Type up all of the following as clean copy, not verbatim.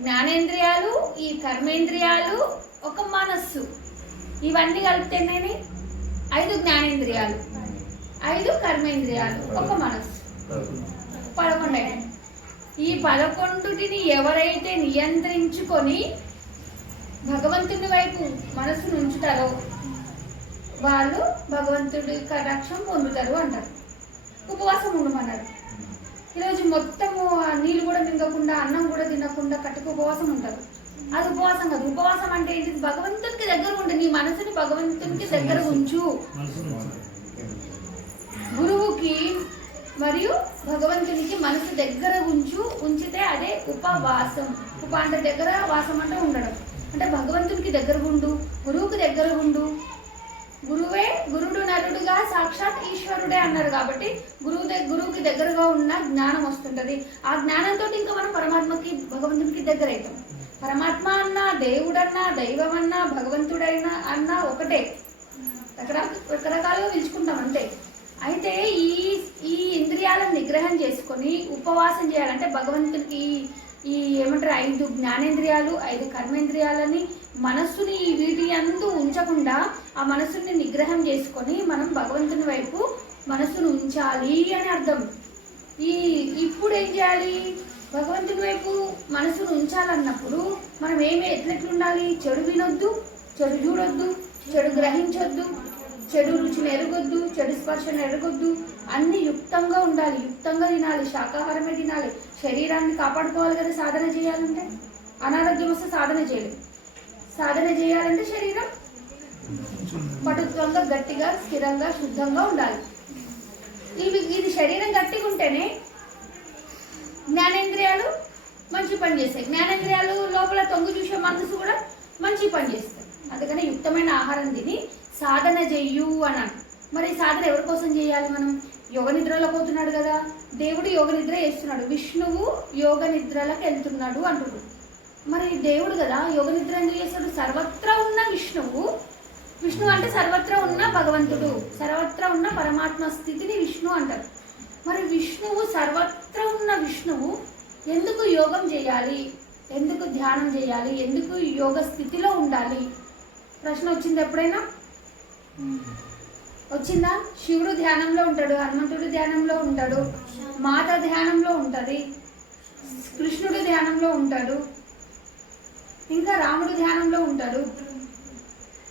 జ్ఞానేంద్రియాలు, ఈ కర్మేంద్రియాలు, ఒక మనస్సు, ఇవన్నీ కలిపితేనే 5 జ్ఞానేంద్రియాలు, 5 కర్మేంద్రియాలు, ఒక మనస్సు, 11. ఈ 11టిని ఎవరైతే నియంత్రించుకొని భగవంతుని వైపు మనస్సును ఉంచుతారో వాళ్ళు భగవంతుడి కటాక్షం పొందుతారు అంటారు. ఉపవాసం ఉండమన్నారు. ఈరోజు మొత్తము నీళ్ళు కూడా మింగకుండా, అన్నం కూడా తినకుండా కట్టుకు ఉపవాసం ఉంటారు. అది ఉపవాసం కాదు. ఉపవాసం అంటే ఏంటిది? భగవంతునికి దగ్గర ఉండు, నీ మనసుని భగవంతునికి దగ్గర ఉంచు. గురువుకి మరియు భగవంతునికి మనసు దగ్గర ఉంచితే అదే ఉపవాసం. ఉప అంటే దగ్గర, వాసం అంటే ఉండడం. అంటే భగవంతునికి దగ్గర ఉండు, గురువుకి దగ్గర ఉండు. గురుడు నరుడుగా సాక్షాత్ ఈశ్వరుడే అన్నారు కాబట్టి గురువుకి దగ్గరగా ఉన్న జ్ఞానం వస్తుంటది. ఆ జ్ఞానంతో ఇంకా మనం పరమాత్మకి, భగవంతునికి దగ్గర అవుతాం. పరమాత్మ అన్నా, దేవుడన్నా, దైవం అన్నా, భగవంతుడైనా అన్నా ఒకటే. రకరకాలుగా పిలుచుకుంటాం అంతే. అయితే ఈ ఇంద్రియాలను నిగ్రహం చేసుకొని ఉపవాసం చేయాలంటే భగవంతునికి ఈ ఏమంటారు 5 జ్ఞానేంద్రియాలు, 5 కర్మేంద్రియాలని, మనస్సుని వీటి అందు ఉంచకుండా ఆ మనస్సుని నిగ్రహం చేసుకొని మనం భగవంతుని వైపు మనస్సును ఉంచాలి అని అర్థం. ఇప్పుడు ఏం చేయాలి? భగవంతుని వైపు మనస్సును ఉంచాలన్నప్పుడు మనం ఎట్లెట్లుండాలి? చెడు వినొద్దు, చెడు చూడొద్దు, చెడు గ్రహించొద్దు, చెడు రుచిని ఎరగొద్దు, చెడు స్పర్శను ఎరగొద్దు. అన్ని యుక్తంగా ఉండాలి, యుక్తంగా తినాలి, శాకాహారమే తినాలి. శరీరాన్ని కాపాడుకోవాలి కదా సాధన చేయాలంటే. అనారోగ్యం వస్తే సాధన చేయలేదు. సాధన చేయాలంటే శరీరం పటుత్వంగా, గట్టిగా, స్థిరంగా, శుద్ధంగా ఉండాలి. ఇది శరీరం గట్టిగా ఉంటేనే జ్ఞానేంద్రియాలు మంచి పని చేస్తాయి. జ్ఞానేంద్రియాలు లోపల తొంగి చూసే మనసు కూడా మంచి పని చేస్తాయి. అందుకని యుక్తమైన ఆహారం తిని సాధన చెయ్యు అన్నాను. మరి సాధన ఎవరి కోసం చేయాలి? మనం యోగ నిద్రలో పోతున్నాడు కదా, దేవుడు యోగ నిద్ర చేస్తున్నాడు, విష్ణువు యోగ నిద్రలకు వెళ్తున్నాడు అంటున్నాడు. మరి దేవుడు కదా యోగ నిద్ర ఎందుకు చేస్తాడు? సర్వత్రా ఉన్న విష్ణువు అంటే సర్వత్రా ఉన్న భగవంతుడు, సర్వత్రా ఉన్న పరమాత్మ స్థితిని విష్ణు అంటారు. మరి విష్ణువు, సర్వత్రా ఉన్న విష్ణువు ఎందుకు యోగం చేయాలి? ఎందుకు ధ్యానం చేయాలి? ఎందుకు యోగ స్థితిలో ఉండాలి? ప్రశ్న వచ్చింది ఎప్పుడైనా? వచ్చిందా? శివుడు ధ్యానంలో ఉంటాడు, హనుమంతుడు ధ్యానంలో ఉంటాడు, మాత ధ్యానంలో ఉంటుంది, కృష్ణుడు ధ్యానంలో ఉంటాడు, ఇంకా రాముడు ధ్యానంలో ఉంటాడు,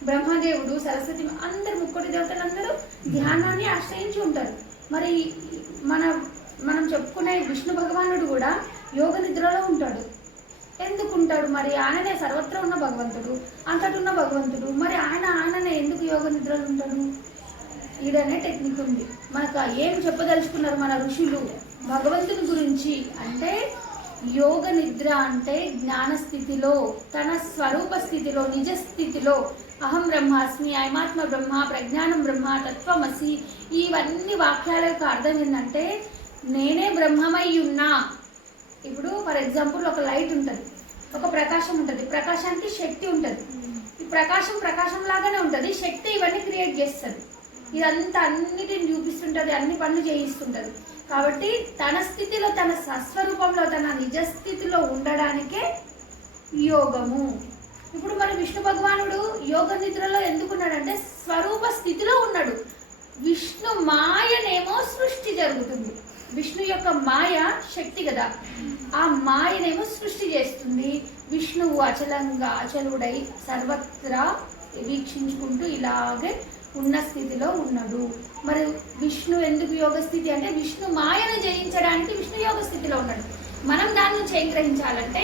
బ్రహ్మదేవుడు, సరస్వతి, అందరు ముక్కోటి దేవతలు అందరూ ధ్యానాన్ని ఆశ్రయించి ఉంటారు. మరి మనం చెప్పుకునే విష్ణు భగవానుడు కూడా యోగ నిద్రలో ఉంటాడు. ఎందుకు ఉంటాడు? మరి ఆయననే సర్వత్రా ఉన్న భగవంతుడు, అంతటున్న భగవంతుడు. మరి ఆయననే ఎందుకు యోగ నిద్రలో ఉంటాడు? ఇదనే టెక్నిక్ ఉంది. మనకు ఏం చెప్పదలుచుకున్నారు మన ఋషులు భగవంతుని గురించి అంటే, యోగ నిద్ర అంటే జ్ఞాన స్థితిలో, తన స్వరూప స్థితిలో, నిజ స్థితిలో అహం బ్రహ్మాస్మి, అయమాత్మ బ్రహ్మ, ప్రజ్ఞానం బ్రహ్మ, తత్వమసి, ఇవన్నీ వాక్యాల యొక్క అర్థం ఏంటంటే నేనే బ్రహ్మమై ఉన్నా. ఇప్పుడు ఫర్ ఎగ్జాంపుల్ ఒక లైట్ ఉంటుంది, ఒక ప్రకాశం ఉంటుంది, ప్రకాశానికి శక్తి ఉంటుంది. ఈ ప్రకాశం లాగానే ఉంటుంది, శక్తి ఇవన్నీ క్రియేట్ చేస్తుంది. ఇదంతా అన్నిటిని చూపిస్తుంటుంది, అన్ని పనులు చేయిస్తుంటుంది. కాబట్టి తన స్థితిలో, తన సస్వరూపంలో, తన నిజస్థితిలో ఉండడానికే యోగము. ఇప్పుడు మరి విష్ణు భగవానుడు యోగ నిద్రలో ఎందుకున్నాడంటే స్వరూప స్థితిలో ఉన్నాడు. విష్ణు మాయనేమో సృష్టి జరుగుతుంది. విష్ణు యొక్క మాయ శక్తి కదా, ఆ మాయనేమో సృష్టి చేస్తుంది. విష్ణువు అచలుడై సర్వత్రా వీక్షించుకుంటూ ఇలాగే ఉన్న స్థితిలో ఉన్నాడు. మరి విష్ణు ఎందుకు యోగ స్థితి అంటే విష్ణు మాయను జయించడానికి విష్ణు యోగ స్థితిలో ఉన్నాడు. మనం దాని నుంచి ఏం గ్రహించాలంటే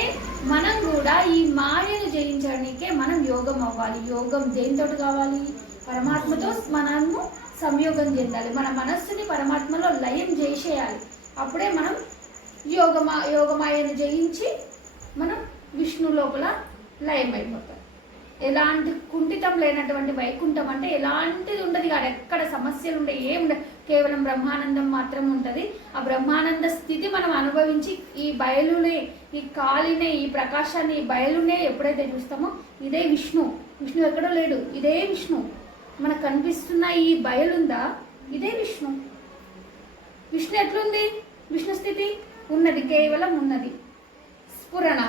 మనం కూడా ఈ మాయను జయించడానికే మనం యోగం అవ్వాలి. యోగం దేనితో కావాలి? పరమాత్మతో మనము సంయోగం చెందాలి. మన మనస్సుని పరమాత్మలో లయం చేసేయాలి. అప్పుడే మనం యోగమాయను జయించి మనం విష్ణు లోపల లయం అయిపోతాం. ఎలాంటి కుంఠితం లేనటువంటి వైకుంఠం అంటే ఎలాంటిది ఉండదు కాదు, ఎక్కడ సమస్యలు ఉండే ఏముండదు, కేవలం బ్రహ్మానందం మాత్రం ఉంటుంది. ఆ బ్రహ్మానంద స్థితి మనం అనుభవించి ఈ బయలునే, ఈ కాలినే, ఈ ప్రకాశాన్ని, ఈ బయలునే ఎప్పుడైతే చూస్తామో ఇదే విష్ణు. విష్ణు ఎక్కడో లేడు, ఇదే విష్ణు. మనకు కనిపిస్తున్న ఈ బయలుందా, ఇదే విష్ణు. విష్ణు ఎట్లుంది? విష్ణు స్థితి ఉన్నది, కేవలం ఉన్నది, స్ఫురణ.